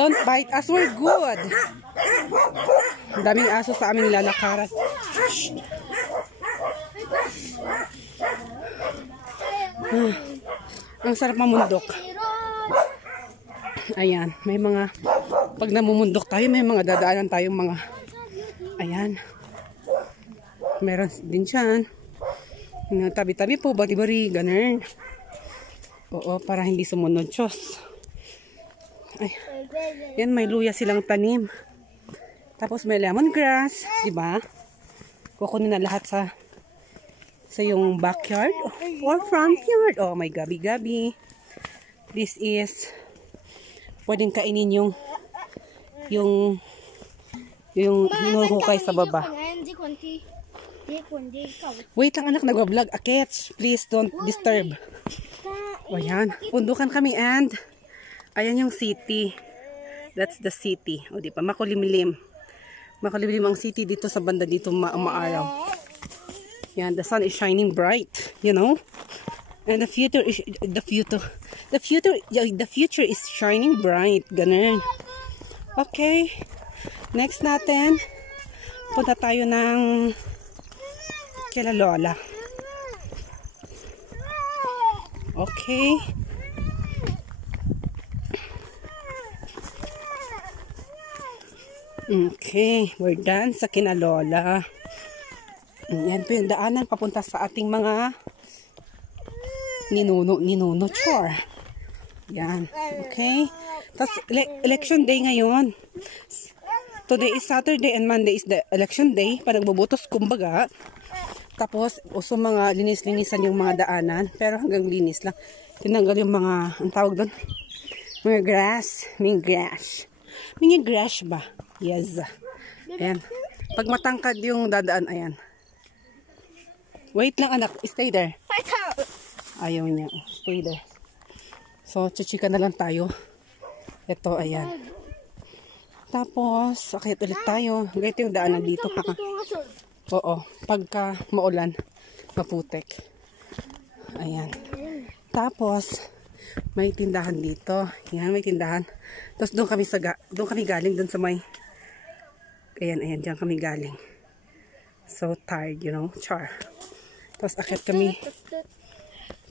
Don't bite us, we're good. Ang daming aso sa aming lalakaran. Ang sarap mamundok. Ayan, may mga, pag namumundok tayo, may mga dadaanan tayong mga, ayan. Meron din siyan. Tabi-tabi po, bari-bari, ganun. Oo, para hindi sumunod. Diyos. Ay, yan, may luya silang tanim. Tapos may lemongrass, di ba? Kukunin na lahat sa yung backyard or front yard. Oh, may gabi-gabi. This is pwedeng kainin yung hinuhukay sa baba. Wait lang anak, nagwa-vlog. Akets, please don't disturb. O yan, pundukan kami and ayan yung city. That's the city. O di pa, makulimlim. Makulimlim ang city dito sa banda dito maaraw. Yan, the sun is shining bright, you know? And the future is the future is shining bright. Ganun. Okay. Next natin, punta tayo ng kila Lola. Okay. Okay, we're done sa kina Lola. Yan po yung daanan papunta sa ating mga ninuno chore. Yan. Okay. Tapos election day ngayon. Today is Saturday and Monday is the election day. Panagbubutos kumbaga. Tapos uso mga linis-linisan yung mga daanan. Pero hanggang linis lang. Tinanggal yung mga, ang tawag doon? Mga grass. May grass. May grass ba? Yes. Ayan. Pag matangkad yung dadaan, ayan. Wait lang anak, stay there. Ayaw niya, stay there. So, chichika na lang tayo. Ito, ayan. Tapos, akit ulit tayo. Ganito yung daanan dito. Oo, pagka maulan, maputek. Ayan. Tapos, may tindahan dito. Ayan, may tindahan. Tapos, doon kami galing, doon sa may, ayan, diyan kami galing. So tired, you know, char. Tapos akit kami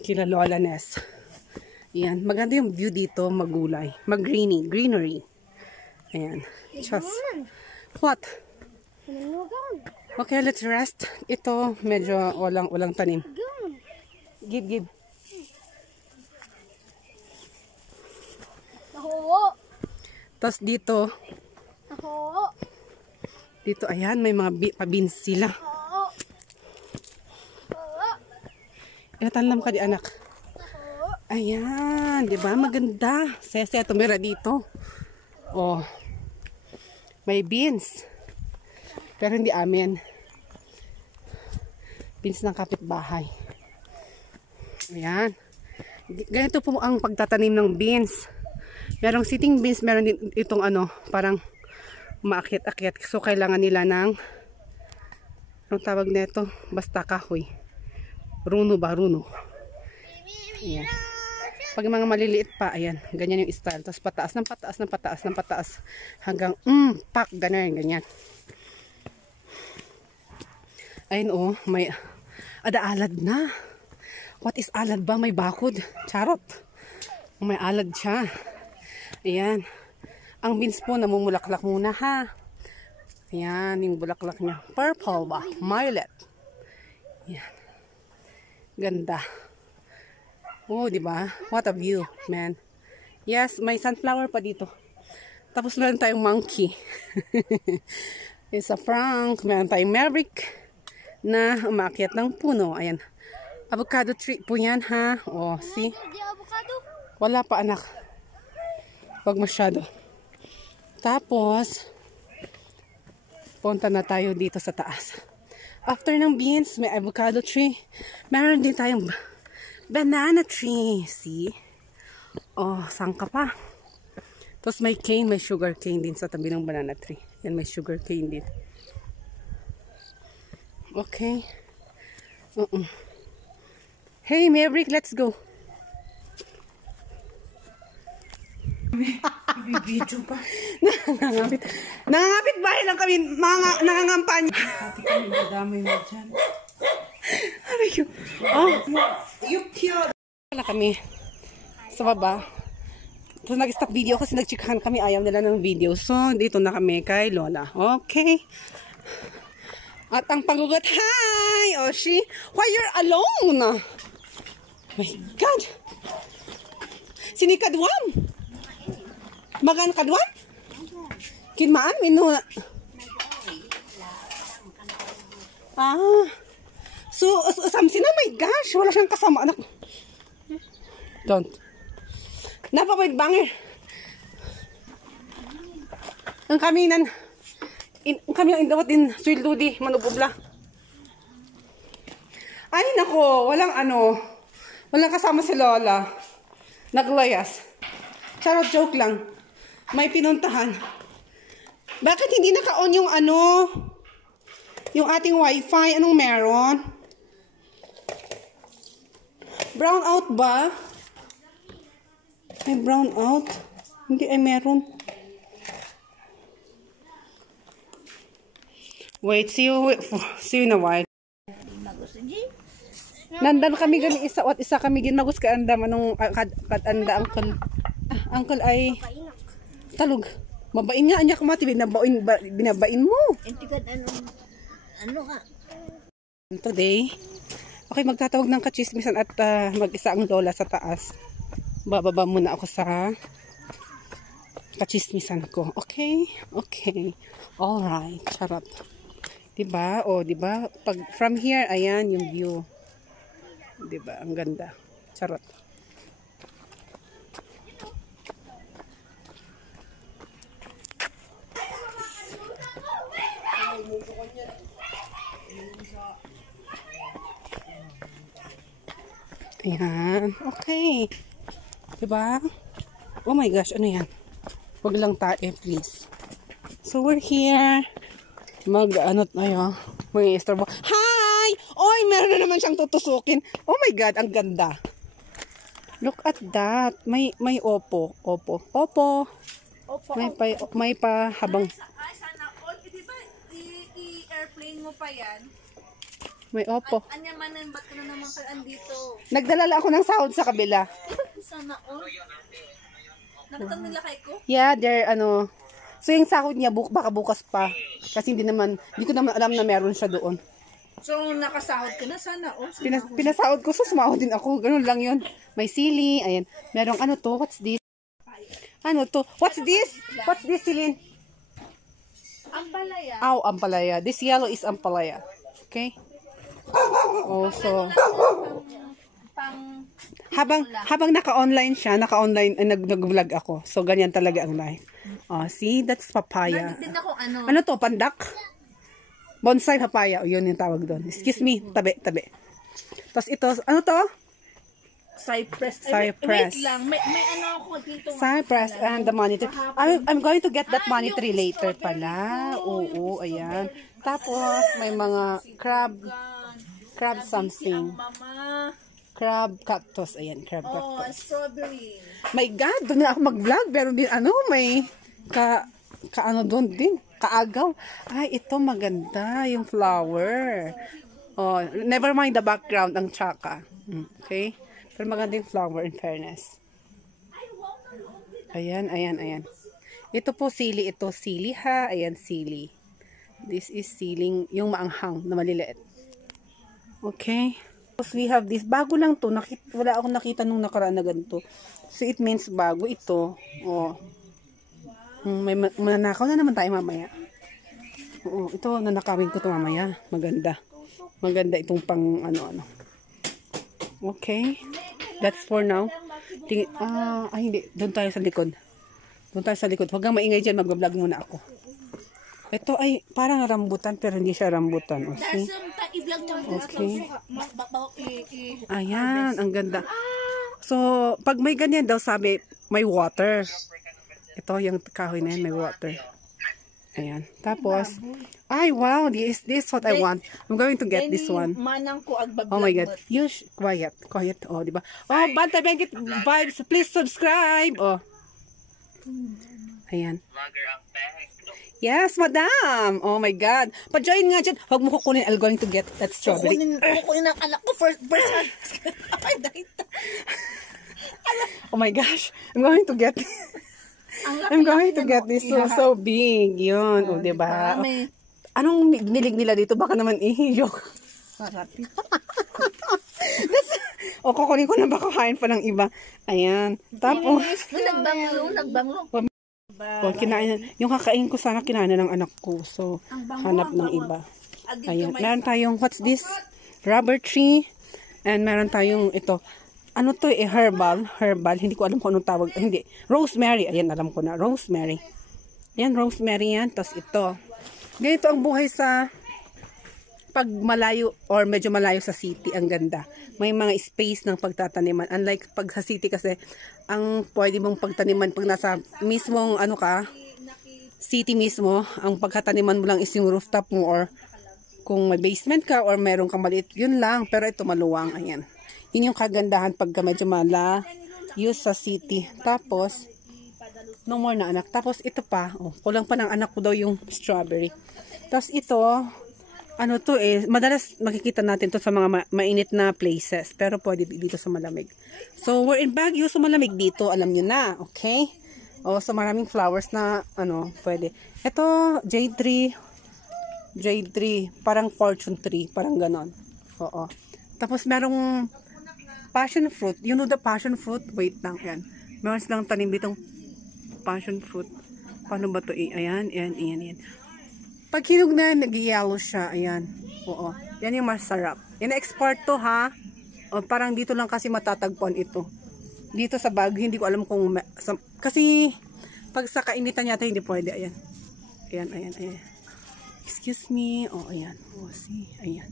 kila Lola Ness. Ayan, maganda yung view dito, magulay, greenery. Ayan, just what? Okay, let's rest. Ito medyo walang tanim. Give. Tapos dito, ayan, may mga beans sila. Talam ka di anak. Ayan, di ba? Maganda. Sese, tumira dito. Oh. May beans. Pero hindi amin. Beans ng kapitbahay. Ayan. Ganito po ang pagtatanim ng beans. Merong sitting beans, meron din itong ano, parang maakyat-akyat. So, kailangan nila ng anong tawag nito? Basta kahoy. Runo. Ayan. Pag mga maliliit pa, ayan, ganyan yung style. Tapos pataas ng pataas hanggang pak, ganyan. Ayun oh, may alad na. What is alad ba? May bakod. Charot. May alad siya. Ayan. Ang beans po namumulaklak muna ha. Ayan, yung bulaklak niya. Purple ba? Violet. Ayan. Ganda. Oh, di ba? What a view, man. Yes, may sunflower pa dito. Tapos meron tayong monkey. It's a prank. Meron tayong Maverick na umakyat ng puno. Ayan. Avocado tree po yan, ha? Oh, see? Wala pa, anak. Huwag masyado. Tapos, punta na tayo dito sa taas. After ng beans, may avocado tree. Meron din tayong banana tree. See? Oh, saan ka pa? Tapos may cane, may sugar cane din sa tabi ng banana tree. Yan, may sugar cane din. Okay. Hey, Maverick, let's go. Bibidyo pa. Nangangapit. Nangangapit bahay lang kami. Nangangampanya. Pati kami madamay na dyan. Aray yun. Oh. You killed. Wala kami sa baba. So, nag-stop video kasi nag-chikahan kami. Ayaw nila ng video. So, dito na kami kay Lola. Okay. At ang panggugat. Hi, Oshi. Why you're alone? My God. Sini kadwam. Magan kadwam? Kinmaan, minu. Ah. So, samsin na, my gosh. Wala siyang kasama. Anak. Don't. Napapait bangir. Ang kaminan. Ang kaminan indawat din. Suildudi. Manububla. Ay, nako. Walang ano. Walang kasama si Lola. Naglayas. Charot, joke lang. May pinuntahan. Bakit hindi naka-on yung ano? Yung ating wifi? Anong meron? Brown out ba? May brown out? Hindi ay meron. Wait, see you in a while. Nandan kami gani isa at isa kami ginmagus ka anda manong anda uncle. Uncle ay talog. Mabain nga anya kumati binabain mo. Entigad ano ka? Today, okay, magtatawag ng kachismisan at mag-isa ang Lola sa taas. Bababa muna ako sa kachismisan ko. Okay? Okay. Alright. Charot. Diba? O, diba? Pag from here, ayan yung view. Diba? Ang ganda. Charot. Ayan. Okay. Diba? Oh my gosh. Ano yan? Huwag lang tayo, please. So, we're here. Ano tayo? Mag-i-istorbo. Hi! Oy, meron na naman siyang tutusukin. Oh my God, ang ganda. Look at that. May opo. Opo. Opo. May pa habang... Ay, sana all. Di ba i-airplane mo pa yan? May opo. Anya manan, ba't ka na naman ka andito? Nagdala lang ako ng sahod sa kabila. Sana all. Nakatang nila kay ko? Yeah, they're ano... So yung sahod niya baka bukas pa. Kasi hindi ko naman alam na meron siya doon. So nakasahod ka na sana all. Pinasahod ko, so sumahod din ako. Ganun lang yun. May sili, ayan. Merong ano to, what's this? Ano to? What's this? What's this, Celine? Ampalaya. Oh, ampalaya. This yellow is ampalaya. Okay? Oh, so habang naka-online siya, nag-vlog ako. So ganyan talaga ang life. Oh, see, that's papaya. Din ako ano. Ano to, pandak? Bonsai papaya. O, yun yung tawag doon. Excuse me, tabi. Tapos ito, ano to? Cypress. Cypress. Wait lang, may ano ako dito. Cypress and the monetary. I'm going to get that monetary later pala. Oo, ayan. Tapos, may mga crab something. Mama. Crab cactus. Ayan, crab Oh, cactus. strawberry. My God, doon na ako mag-vlog. Pero din, may ano doon din. Kaagaw. Ay, ito maganda. Yung flower. Oh, never mind the background, ang tsaka. Okay? Pero maganda yung flower in fairness. Ayan. Ito po sili. Ito sili ha. Ayan, sili. This is siling, yung maanghang na maliliit. Okay? So, we have this. Bago lang to. Wala akong nakita nung nakaraan na ganito. So, it means bago ito. Oh. May mananakaw na naman tayo mamaya. Oo, ito nanakawin ko to mamaya. Maganda itong pang ano. Okay. That's for now. Hindi. Doon tayo sa likod. Huwag kang maingay dyan. Mag-vlog muna ako. Ito ay parang rambutan pero hindi siya rambutan. Okay. Okay. Ayan, ang ganda. So, pag may ganyan daw sabi, may water. Ito yung kahoy na yan, may water. Ayan. Tapos, ay wow, this what I want. I'm going to get this one. Oh my God. Quiet. Oh, diba? Oh, Banta Bengit vibes, please subscribe. Oh. Ayan. Yes, madam. Oh my God. Pa-join nga dyan. Huwag mo kukunin. I'm going to get that strawberry. Kukunin ang anak ko first. Ay, dahil. Oh my gosh. I'm going to get this. So big. Yun. O, diba? Anong nilig nila dito? Baka naman ihiyok. Sarap. Kukunin ko na baka kain pa ng iba. Ayan. Tapos. Nagbanglo. Kinain. Yung kakain ko sana kinain ng anak ko. So, hanap ng iba. Ayan. Meron tayong, what's this? Rubber tree. And meron tayong ito. Ano to eh? Herbal. Hindi ko alam kung anong tawag. Hindi. Rosemary. Ayan, alam ko na. Rosemary. Ayan, rosemary yan. Tapos ito. Ganito ang buhay sa pag malayo or medyo malayo sa city. Ang ganda. May mga space ng pagtataniman. Unlike pag sa city kasi, ang pwede mong pagtaniman pag nasa mismong ano ka, city mismo, ang pagtataniman mo lang is yung rooftop mo or kung may basement ka or meron kang maliit, yun lang. Pero ito maluwang. Ayan. Yun yung kagandahan pagka medyo malayo sa city. Tapos, no more na anak. Tapos ito pa, kulang pa ng anak ko daw yung strawberry. Tapos ito, ano to eh, madalas makikita natin to sa mga mainit na places. Pero pwede dito sa malamig. So, we're in Baguio, so malamig dito. Alam nyo na, okay? So maraming flowers na, pwede. Ito, J3, parang fortune tree, parang ganon. Oo. Tapos merong passion fruit. You know the passion fruit? Wait lang, yan. Meron silang tanim ditong passion fruit. Paano ba to? Ayan. Pag hinog na, nag-yellow siya. Ayan. Oo. Yan yung masarap. Ina-export to, ha? O, parang dito lang kasi matatagpuan ito. Dito sa Baguio, hindi ko alam kung... kasi, pag sa kainitan yata, hindi pwede. Ayan. Ayan. Excuse me. Ayan. See? Ayan.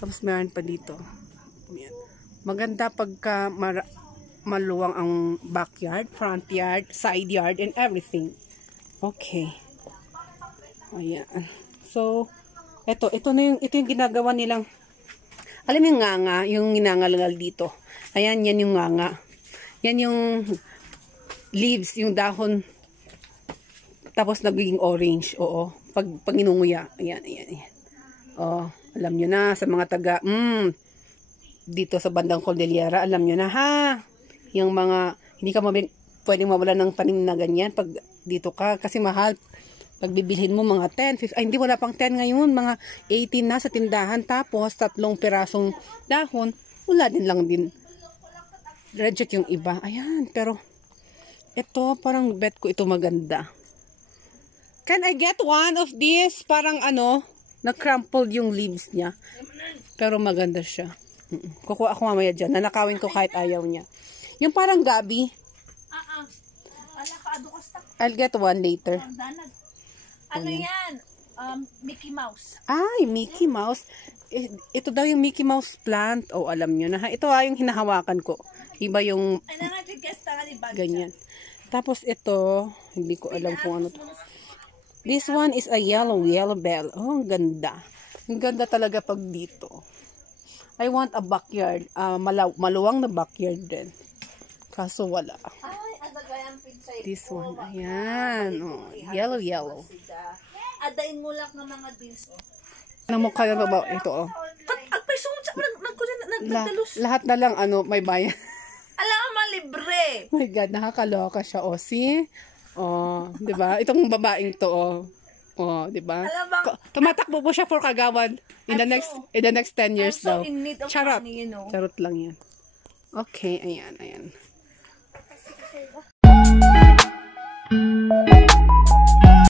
Tapos meron pa dito. Ayan. Maganda pagka maluwang ang backyard, front yard, side yard, and everything. Okay. Ayan. So, ito yung ginagawa nilang, alam yung nganga, yung ginangalangal dito. Ayan, yan yung nganga. Yan yung leaves, yung dahon, tapos nagiging orange. Oo. Pag inunguya. Ayan. Alam nyo na, sa mga taga, dito sa bandang Cordillera, alam nyo na, ha? Yung mga, hindi ka pwedeng mawala ng tanim na ganyan pag dito ka, kasi mahal. Pag bibilhin mo mga 10, 15, hindi wala pang 10 ngayon, mga 18 na sa tindahan, tapos 3 pirasong dahon, wala din lang din. Reject yung iba. Ayan, pero ito, parang bet ko ito maganda. Can I get one of these? Parang na-crumpled yung leaves niya. Pero maganda siya. Kukuha ako mamaya dyan. Nanakawin ko kahit ayaw niya. Yung parang gabi. I'll get one later. Ano yan? Mickey Mouse. Ay, Mickey Mouse. Ito daw yung Mickey Mouse plant. Alam nyo na. Ito yung hinahawakan ko. Iba yung ganyan. Tapos ito, hindi ko alam kung ano to. This one is a yellow bell. Ang ganda. Ang ganda talaga pag dito. I want a backyard. Maluwang na backyard din. Kaso wala. This one. Ayan. Yellow. Adain mo lang ng mga beans. Alam mo kaya ba ito? Lahat na lang may bayan. Alam mo, libre. My God, nakakaloka siya. See? 'Di ba? Itong babaeng to, di ba? Tumatakbo po siya for Kagawan in the next 10 years daw. In need of Charot. money, Charot lang 'yan. Okay, ayan.